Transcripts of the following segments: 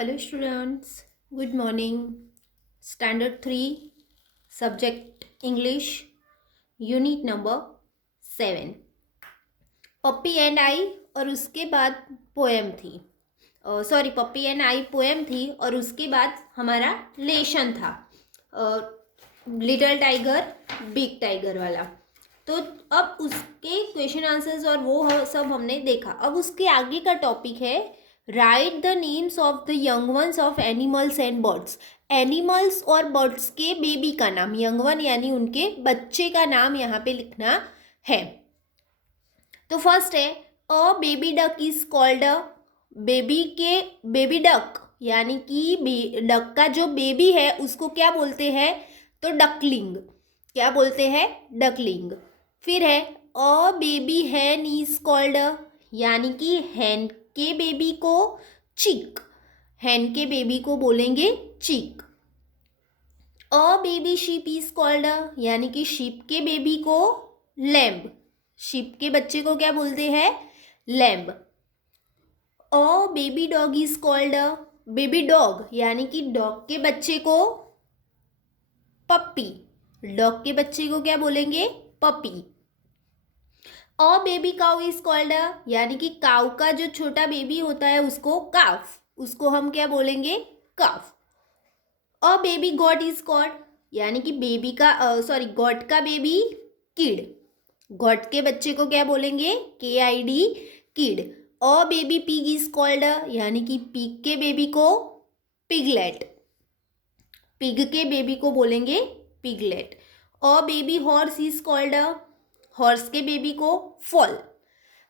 Hello students, good morning. Standard 3, subject English, unit number 7. Puppy and I और उसके बाद poem थी। पप्पी and I poem थी और उसके बाद हमारा लेशन था, लिटिल टाइगर बिग टाइगर वाला। तो अब उसके क्वेश्चन आंसर्स और वो सब हमने देखा। अब उसके आगे का टॉपिक है right the names of the young ones of animals and birds. Animals और बर्ड्स के बेबी का नाम, यंग वन यानी उनके बच्चे का नाम यहाँ पे लिखना है। तो फर्स्ट है a baby duck is called a, baby duck यानी कि डक का जो बेबी है उसको क्या बोलते हैं, तो डकलिंग। क्या बोलते हैं, डकलिंग। फिर है a baby hen is called a, यानी कि हैन के बेबी को चिक। हैन के बेबी को बोलेंगे चिक। A baby sheep is called a, यानी कि शीप के बेबी को लैम्ब। शीप के बच्चे को क्या बोलते हैं, lamb. A baby dog is called a, baby dog यानी कि डॉग के बच्चे को पप्पी। डॉग के बच्चे को क्या बोलेंगे, puppy. A baby cow is called a, यानी कि काउ का जो छोटा बेबी होता है उसको काफ, उसको हम क्या बोलेंगे, काफ। A baby got is god, यानी कि बेबी का गॉट का बेबी किड। गॉट के बच्चे को क्या बोलेंगे, KID, kid. A baby pig is called, यानी कि पिग के बेबी को पिगलेट। पिग के बेबी को बोलेंगे piglet. A baby horse is called, horse के बेबी को फॉल।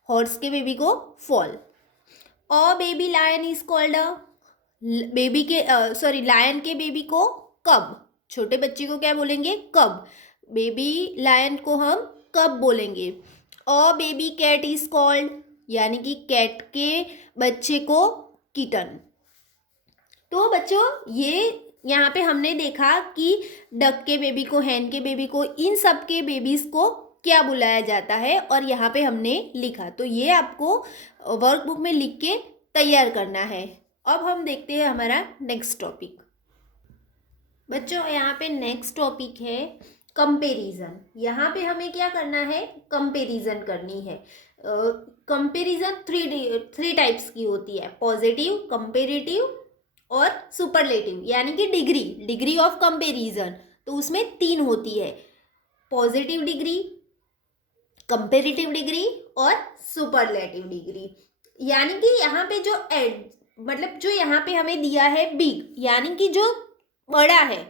हॉर्स के बेबी को foal. A baby lion is called, baby के लायन के बेबी को कब। छोटे बच्चे को क्या बोलेंगे, कब। बेबी लायन को हम कब बोलेंगे। A baby cat is called, यानी कि कैट के बच्चे को किटन। तो बच्चों ये यहाँ पे हमने देखा कि डक के बेबी को, हैन के बेबी को, इन सब के बेबीज को क्या बुलाया जाता है और यहाँ पे हमने लिखा। तो ये आपको वर्कबुक में लिख के तैयार करना है। अब हम देखते हैं हमारा नेक्स्ट टॉपिक। बच्चों यहाँ पे नेक्स्ट टॉपिक है कंपैरिजन। यहाँ पे हमें क्या करना है, कंपैरिजन करनी है। कंपैरिजन थ्री टाइप्स की होती है, पॉजिटिव, कंपैरेटिव और सुपरलेटिव, यानी कि डिग्री ऑफ कंपैरिजन। तो उसमें 3 होती है, पॉजिटिव डिग्री, कंपैरेटिव डिग्री और सुपरलेटिव डिग्री। यानी कि यहाँ पे जो मतलब जो यहाँ पे हमें दिया है बिग, यानी कि जो बड़ा है,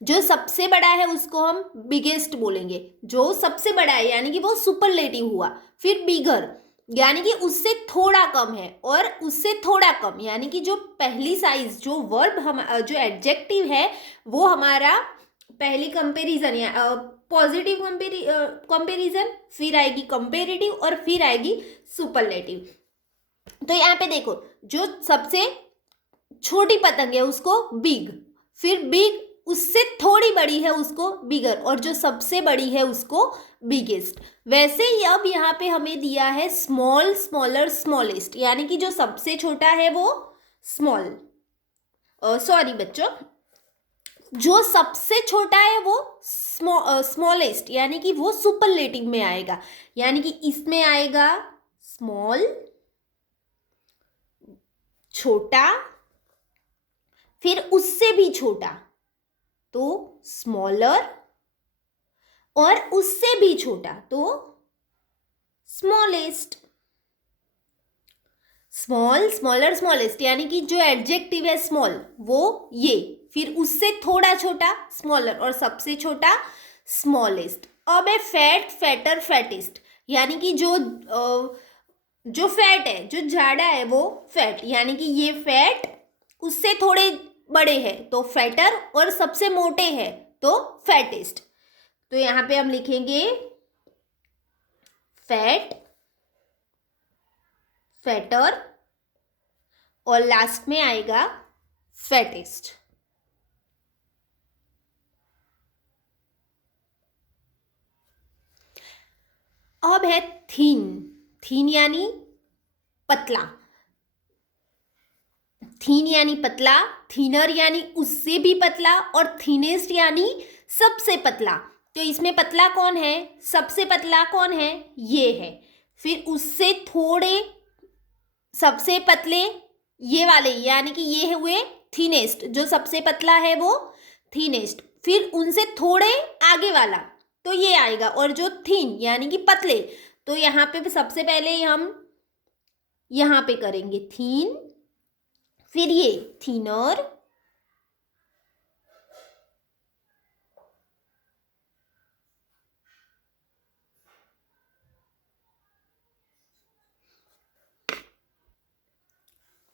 जो सबसे बड़ा है उसको हम बिगेस्ट बोलेंगे। जो सबसे बड़ा है यानी कि वो सुपरलेटिव हुआ। फिर बिगर यानी कि उससे थोड़ा कम है, और उससे थोड़ा कम यानी कि जो पहली साइज, जो वर्ब हम, जो एडजेक्टिव है वो हमारा पहली कंपैरिजन या पॉजिटिव कंपैरिजन, फिर आएगी कंपैरेटिव और फिर आएगी सुपरलेटिव। तो यहाँ पे देखो, जो सबसे छोटी पतंग है उसको बिग, फिर बिग उससे थोड़ी बड़ी है उसको बिगर, और जो सबसे बड़ी है उसको बिगेस्ट। वैसे ही अब यहाँ पे हमें दिया है स्मॉल, स्मॉलर, स्मॉलेस्ट, यानी कि जो सबसे छोटा है वो स्मॉल, बच्चों, जो सबसे छोटा है वो स्मॉलेस्ट, यानी कि वो सुपरलेटिव में आएगा। यानी कि इसमें आएगा स्मॉल, छोटा, फिर उससे भी छोटा तो स्मॉलर, और उससे भी छोटा तो स्मॉलेस्ट। स्मॉल, स्मॉलर, स्मॉलेस्ट, यानी कि जो एडजेक्टिव है स्मॉल वो ये, फिर उससे थोड़ा छोटा स्मॉलर, और सबसे छोटा स्मॉलेस्ट। अब है फैट, फैटर, फैटेस्ट, यानी कि जो फैट है, जो जाड़ा है वो फैट, यानी कि ये फैट उससे थोड़े बड़े हैं तो फैटर, और सबसे मोटे हैं तो फैटेस्ट। तो यहाँ पे हम लिखेंगे फैट, फैटर, और लास्ट में आएगा फैटेस्ट। अब है थीन। थीन यानी पतला। थीन यानी पतला, थीनर यानी उससे भी पतला, और थीनेस्ट यानी सबसे पतला। तो इसमें पतला कौन है, सबसे पतला कौन है, ये है। फिर उससे थोड़े सबसे पतले ये वाले, यानी कि ये हुए थीनेस्ट, जो सबसे पतला है वो थीनेस्ट। फिर उनसे थोड़े आगे वाला तो ये आएगा, और जो थीन यानी कि पतले, तो यहाँ पे सबसे पहले हम यहाँ पे करेंगे थीन, फिर ये थीनर,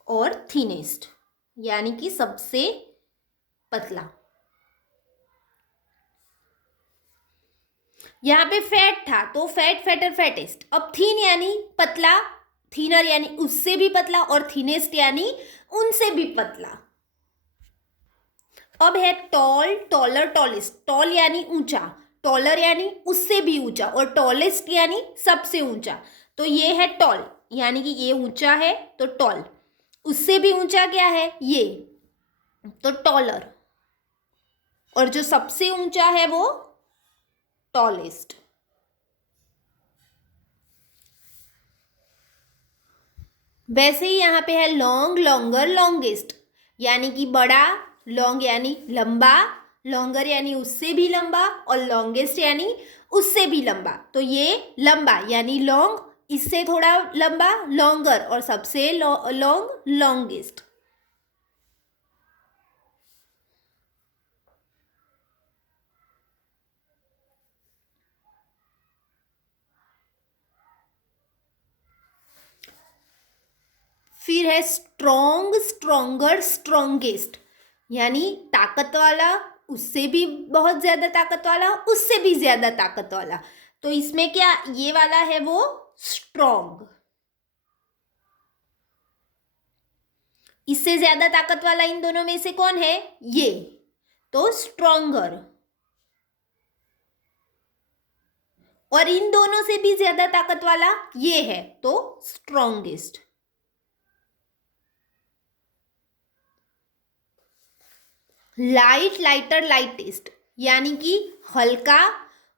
और थीनेस्ट यानी कि सबसे पतला। यहाँ पे फैट था तो फैट, फैटर, फैटेस्ट। अब थीन यानी पतला, थीनर यानी उससे भी पतला, और थीनेस्ट यानी उनसे भी पतला। अब है टॉल, टॉलर, टॉलेस्ट। टॉल यानी ऊंचा, टॉलर यानी उससे भी ऊंचा, और टॉलेस्ट यानी सबसे ऊंचा। तो ये है टॉल, यानी कि ये ऊंचा है तो टॉल। उससे भी ऊंचा क्या है, ये, तो टॉलर। और जो सबसे ऊंचा है वो टॉलेस्ट। वैसे ही यहाँ पे है लॉन्ग, लॉन्गर, लॉन्गेस्ट, यानी कि बड़ा, लॉन्ग यानी लंबा, लॉन्गर यानी उससे भी लंबा, और लॉन्गेस्ट यानी उससे भी लंबा। तो ये लंबा यानी लॉन्ग, इससे थोड़ा लंबा लॉन्गर, और सबसे लॉन्ग लॉन्गेस्ट। फिर है स्ट्रॉन्ग, स्ट्रॉन्गर, स्ट्रॉन्गेस्ट, यानी ताकत वाला, उससे भी बहुत ज्यादा ताकत वाला, उससे भी ज्यादा ताकत वाला। तो इसमें क्या ये वाला है वो स्ट्रॉन्ग। इससे ज्यादा ताकत वाला इन दोनों में से कौन है, ये, तो स्ट्रॉन्गर। और इन दोनों से भी ज्यादा ताकत वाला ये है, तो स्ट्रॉन्गेस्ट। लाइट, लाइटर, लाइटेस्ट, यानी कि हल्का,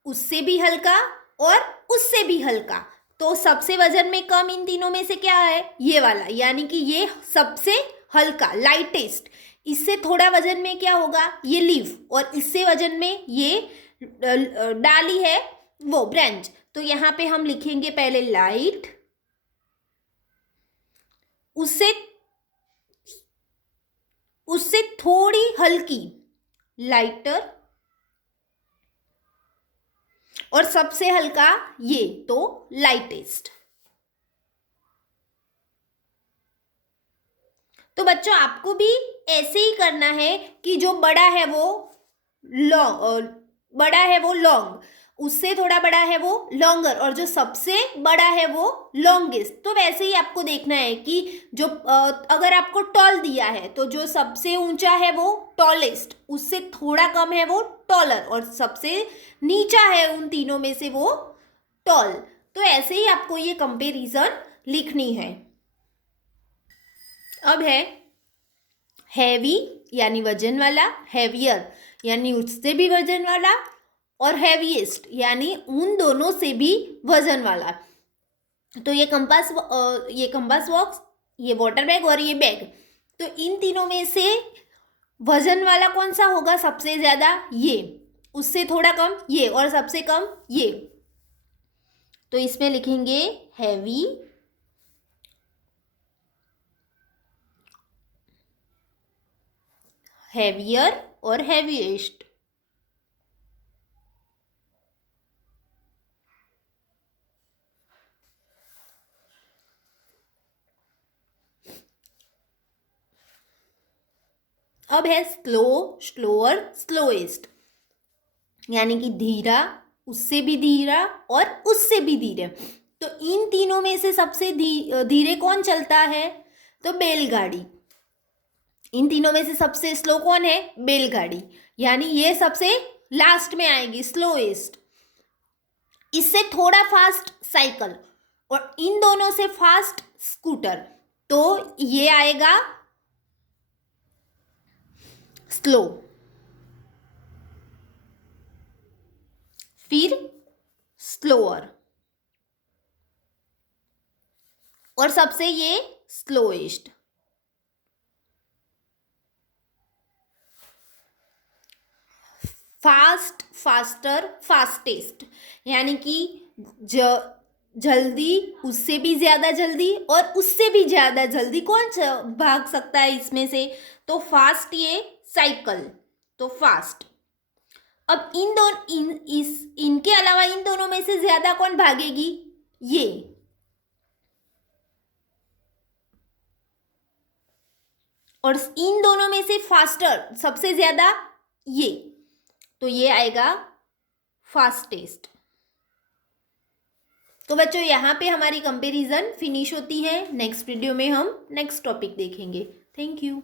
उससे भी हल्का, और उससे भी हल्का। तो सबसे वजन में कम इन तीनों में से क्या है, ये वाला, यानी कि ये सबसे हल्का, लाइटेस्ट। इससे थोड़ा वजन में क्या होगा, ये लीफ, और इससे वजन में ये डाली है वो ब्रांच। तो यहाँ पे हम लिखेंगे पहले लाइट, उससे उससे थोड़ी हल्की लाइटर, और सबसे हल्का ये, तो लाइटेस्ट। तो बच्चों आपको भी ऐसे ही करना है कि जो बड़ा है वो लॉन्ग, बड़ा है वो लॉन्ग, उससे थोड़ा बड़ा है वो लॉन्गर, और जो सबसे बड़ा है वो लॉन्गेस्ट। तो वैसे ही आपको देखना है कि जो अगर आपको टॉल दिया है तो जो सबसे ऊंचा है वो टॉलेस्ट, उससे थोड़ा कम है वो टॉलर, और सबसे नीचा है उन तीनों में से वो टॉल। तो ऐसे ही आपको ये कंपैरिजन लिखनी है। अब है हैवी यानी वजन वाला, हैवियर यानी उससे भी वजन वाला, और हैवीएस्ट यानी उन दोनों से भी वजन वाला। तो ये कंपास बॉक्स, ये वाटर बैग, और ये बैग, तो इन तीनों में से वजन वाला कौन सा होगा सबसे ज्यादा, ये, उससे थोड़ा कम ये, और सबसे कम ये। तो इसमें लिखेंगे हैवी, हैवियर, और हैवीएस्ट। अब है स्लो, स्लोअर, स्लोएस्ट, यानी कि धीरा, उससे भी धीरा, और उससे भी धीरे। तो इन तीनों में से सबसे धीरे कौन चलता है, तो बैलगाड़ी। इन तीनों में से सबसे स्लो कौन है, बैलगाड़ी, यानी ये सबसे लास्ट में आएगी, स्लोएस्ट। इससे थोड़ा फास्ट साइकिल, और इन दोनों से फास्ट स्कूटर, तो ये आएगा स्लो, फिर स्लोअर, और सबसे ये स्लोएस्ट। फास्ट, फास्टर, फास्टेस्ट, यानी कि जल्दी, उससे भी ज्यादा जल्दी और उससे भी ज्यादा जल्दी कौन भाग सकता है इसमें से? तो फास्ट ये साइकिल, तो फास्ट। अब इनके अलावा इन दोनों में से ज्यादा कौन भागेगी? ये। और इन दोनों में से फास्टर सबसे ज्यादा ये, तो ये आएगा फास्टेस्ट। तो बच्चों यहाँ पे हमारी कंपैरिजन फिनिश होती है। नेक्स्ट वीडियो में हम नेक्स्ट टॉपिक देखेंगे। Thank you.